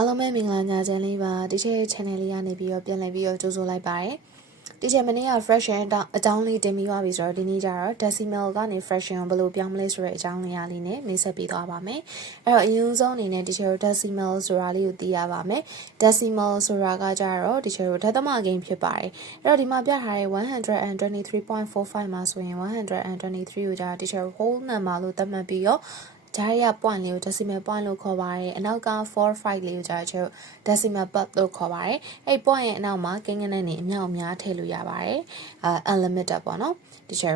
အားလုံးပဲမင်္ဂလာညချမ်းလေးပါဒီချက် channel လေးကနေပြီးတော့ပြန်လည်ပြီးတော့ကြိုဆိုလိုက်ပါတယ်ဒီချက်မနေ့က fresh အကြောင်းလေးတင်ပြီးသွားပြီဆိုတော့ဒီနေ့ကျတော့ decimal ကနေ fraction ကိုဘယ်လိုပြောင်းမလဲဆိုတဲ့အကြောင်းလေးအားလေးနဲ့မိတ်ဆက်ပေးသွားပါမယ်အဲ့တော့အရင်ဆုံးအနေနဲ့ဒီချက် decimal ဆိုတာလေးကိုသိရပါမယ် decimal ဆိုတာကကျတော့ဒီချက်ဒသမကိန်းဖြစ်ပါတယ်အဲ့တော့ဒီမှာပြထားတဲ့123.45မှာဆိုရင်123ကိုကျတော့ဒီချက် whole number လို့သတ်မှတ်ပြီးတော့ဂျားရ point လေးကို decimal point လို့ခေါ်ပါတယ်အနောက်က45လေးကိုကြာချေ decimal part လို့ခေါ်ပါတယ်အဲ့ point ရဲ့အနောက်မှာကိန်းဂဏန်းတွေအများအများထည့်လို့ရပါတယ်unlimited ပေါ့နော်ဒီချက်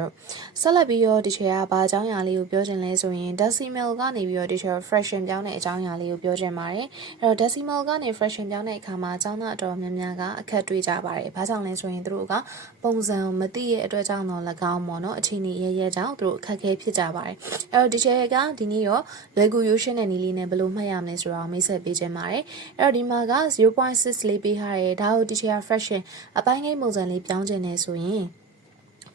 ဆက်လက်ပြီးတော့ဒီချက်ကဘာအကြောင်းအရာလေးကိုပြောချင်လဲဆိုရင် decimal ကနေပြီးတော့ဒီချက် fraction ပြောင်းတဲ့အကြောင်းအရာလေးကိုပြောချင်ပါတယ်အဲ့တော့ decimal ကနေ fraction ပြောင်းတဲ့အခါမှာအကြောင်းသားအတော်များများကအခက်တွေ့ကြပါတယ်ဘာကြောင့်လဲဆိုရင်သူတို့ကပုံစံကိုမသိရဲ့အတွက်ကြောင့်တော့၎င်းပေါ့နော်အချိန်ကြီးရဲကြောင့်သူတို့အခက်ခဲဖြစ်ကြပါတယ်အဲ့တော့ဒီချက်ကဒီနေ့ရောလွယ်ကူရိုးရှင်းတဲ့နည်းလေးနဲ့ဘယ်လိုမှတ်ရမလဲဆိုတော့မိတ်ဆက်ပေးခြင်းပါတယ်အဲ့တော့ဒီမှာက 0.6 လေးပေးထားတယ်ဒါကိုဒီချက်က fraction အပိုင်းကိန်းပုံစံလေးပြောင်းခြင်းနေဆိုရင်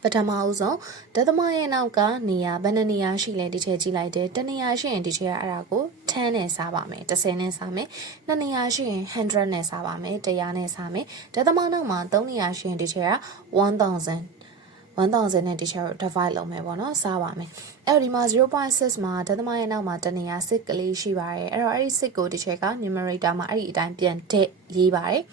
ပထမအဆုံးဒသမရဲ့နောက်ကနေရာဘယ်နှနေရာရှိလဲဒီချက်ကြည့်လိုက်တယ်တနေရာရှိရင်ဒီချက်ကအဲ့ဒါကို10နဲ့စားပါမယ်10နဲ့စားမယ်နှစ်နေရာရှိရင်100နဲ့စားပါမယ်100နဲ့စားမယ်ဒသမနောက်မှာ3နေရာရှိရင်ဒီချက်က1000နဲ့ဒီချက်ကို divide လုပ်မယ်ပေါ့နော်စားပါမယ်အဲ့တော့ဒီမှာ 0.6 မှာဒသမရဲ့နောက်မှာတနေရာ6ကလေးရှိပါတယ်အဲ့တော့အဲ့ဒီ6ကိုဒီချက်က numerator မှာအဲ့ဒီအတိုင်းပြန်ထည့်ရေးပါတယ်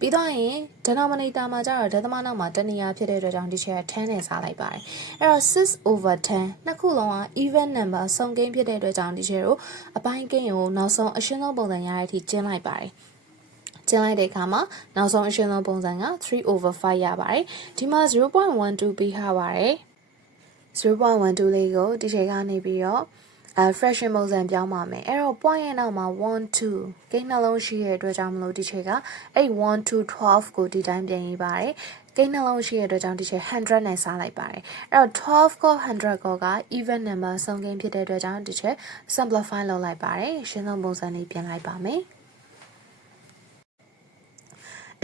ပြီးတော့ရင် denominator မှာကျတော့ဒသမနောက်မှာတနေရာဖြစ်တဲ့အတွက်ကြောင့်ဒီချက်က10နဲ့စားလိုက်ပါတယ်အဲ့တော့6/10နှစ်ခုလုံးက even number စုံကိန်းဖြစ်တဲ့အတွက်ကြောင့်ဒီချက်ကိုအပိုင်းကိန်းကိုနောက်ဆုံးအရှင်းဆုံးပုံစံရတဲ့အထိကျင်းလိုက်ပါတယ်ကျင်းလိုက်တဲ့အခါမှာနောက်ဆုံးအရှင်းဆုံးပုံစံက3/5ရပါတယ်ဒီမှာ 0.12 ပေးထားပါတယ်0.12 လေးကိုဒီချိန်ကနေပြီးတော့fraction ပုံစံပြောင်းပါမယ်အဲ့တော့ point ရဲ့နောက်မှာ12ကိန်းနှလုံးရှိတဲ့အတွက်ကြောင့်မလို့ဒီချိန်ကအဲ့1 to 12ကိုဒီတိုင်းပြန်ရေးပါတယ်ကိန်းနှလုံးရှိတဲ့အတွက်ကြောင့်ဒီချိန်100နဲ့စားလိုက်ပါတယ်အဲ့တော့12ကို100ကိုက even number စုံကိန်းဖြစ်တဲ့အတွက်ကြောင့်ဒီချိန် simplify လုပ်လိုက်ပါတယ်ရှင်းဆုံးပုံစံလေးပြင်လိုက်ပါမယ်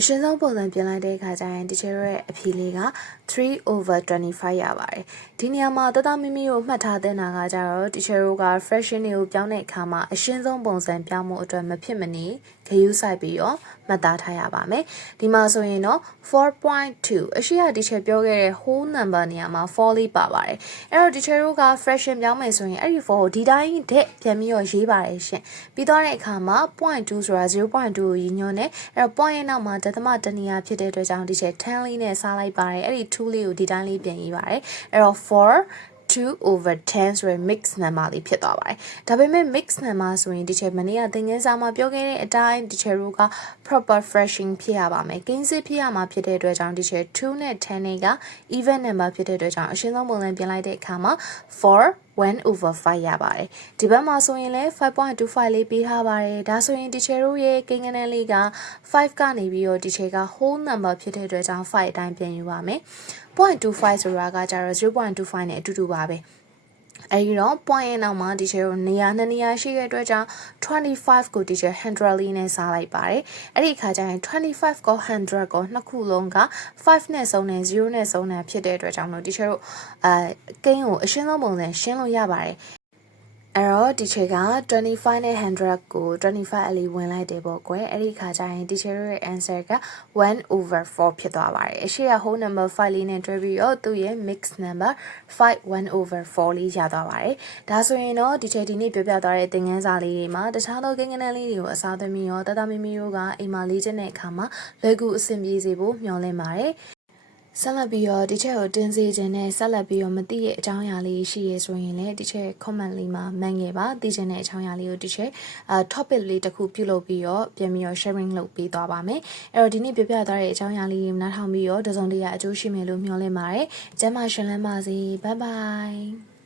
အရှင်းဆုံးပုံစံပြင်လိုက်တဲ့အခါကျရင်ဒီချက်ရဲ့အဖြေလေးက3/25ရပါတယ်ဒီနေရာမှာတတမိမိကိုမှတ်ထားတဲ့နာကကြတော့ဒီချက်တို့က fraction တွေကိုပြောင်းတဲ့အခါမှာအရှင်းဆုံးပုံစံပြောင်းမှုအတွက်မဖြစ်မနေဂရုစိုက်ပြီးတော့မှတ်သားထားရပါမယ်ဒီမှာဆိုရင်တော့ 4.2 အရှိရဒီချက်ပြောခဲ့တဲ့ whole number နေရာမှာ4လေးပါပါတယ်အဲ့တော့ဒီချက်တို့က fraction ပြောင်းမယ်ဆိုရင်အဲ့ဒီ4ကိုဒီတိုင်းထည့်ပြန်ပြီးတော့ရေးပါတယ်ရှင်ပြီးတော့တဲ့အခါမှာ 0.2 ဆိုတာ 0.2 ကိုရည်ညွှန်းတယ်အဲ့တော့ point ရဲ့နောက်မှာဒသမတနေရာဖြစ်တဲ့အတွက်ကြောင့်ဒီချက်10လေးနဲ့စားလိုက်ပါတယ်အဲ့ဒီ2လေးကိုဒီတိုင်းလေးပြန်ရေးပါတယ်အဲ့တော့2/10ဆိုရယ် mix number လေးဖြစ်သွားပါတယ်ဒါပေမဲ့ mix number ဆိုရင်ဒီချက်မနေ့ကသင်ခန်းစာမှာပြောခဲ့တဲ့အတိုင်းဒီချက်တို့က proper fraction ဖြစ်ရပါမယ်ကိန်းစစ်ဖြစ်ရမှာဖြစ်တဲ့အတွက်ကြောင့်ဒီချက်2နဲ့10တွေက even number ဖြစ်တဲ့အတွက်ကြောင့်အရှင်းဆုံးပုံစံပြင်လိုက်တဲ့အခါမှာ1/5ရပါတယ်ဒီဘက်မှာဆိုရင်လည်း5.25လေးပေးထားပါတယ်ဒါဆိုရင်ဒီချက်တို့ရဲ့ကိန်းဂဏန်းလေးက5ကနေပြီးတော့ဒီချက်က whole number ဖြစ်တဲ့အတွက်ကြောင့်5အတိုင်းပြန်ယူပါမယ်0.25ဆိုတာကကျတော့ 0.25 နဲ့အတူတူပါပဲအဲဒီတော့ point ရဲ့နောက်မှာဒီချက်ကိုနေရာ2နေရာရှိတဲ့အတွက်ကြောင့်25ကိုဒီချက်100လေးနဲ့စားလိုက်ပါတယ်အဲ့ဒီအခါကျရင်25ကို100ကိုနှစ်ခုလုံးက5နဲ့စုံနဲ့0နဲ့စုံနဲ့ဖြစ်တဲ့အတွက်ကြောင့်လို့ဒီချက်တို့ကိန်းကိုအရှင်းဆုံးပုံစံရှင်းလို့ရပါတယ်အဲ့တော့ဒီချက်က25နဲ့100ကို25အလီဝင်လိုက်တယ်ပေါ့ကွယ်အဲ့ဒီခါကျရင်ဒီချက်ရဲ့ answer က1/4ဖြစ်သွားပါတယ်အရှိရ whole number 5လေးနဲ့တွဲပြီးတော့သူ့ရဲ့ mix number 1/4လေးရသွားပါတယ်ဒါဆိုရင်တော့ဒီချက်ဒီနေ့ပြောပြသွားတဲ့သင်ခန်းစာလေးတွေမှာတခြားသောကိန်းဂဏန်းလေးတွေကိုအစားသမီးရောတတမီမီတို့ကအိမ်မှာလေ့ကျင့်တဲ့အခါမှာလွယ်ကူအဆင်ပြေစေဖို့မျှော်လင့်ပါတယ်ဆက်လက်ပြီးတော့ဒီချက်ကိုတင်စေခြင်းနဲ့ဆက်လက်ပြီးတော့မသိတဲ့အကြောင်းအရာလေးရှိရဆိုရင်လည်းဒီချက် comment လေးမှာမှန်ခဲ့ပါသိချင်တဲ့အကြောင်းအရာလေးကိုဒီချက်topic လေးတစ်ခုပြုလုပ်ပြီးတော့ပြန်ပြီးတော့ sharing လုပ်ပေးသွားပါမယ်အဲ့တော့ဒီနေ့ပြပြသွားတဲ့အကြောင်းအရာလေးကိုနားထောင်ပြီးတော့တစုံတရာအကျိုးရှိမယ်လို့မျှော်လင့်ပါတယ်ကျမ်းမာရှင်လန်းပါစေ bye bye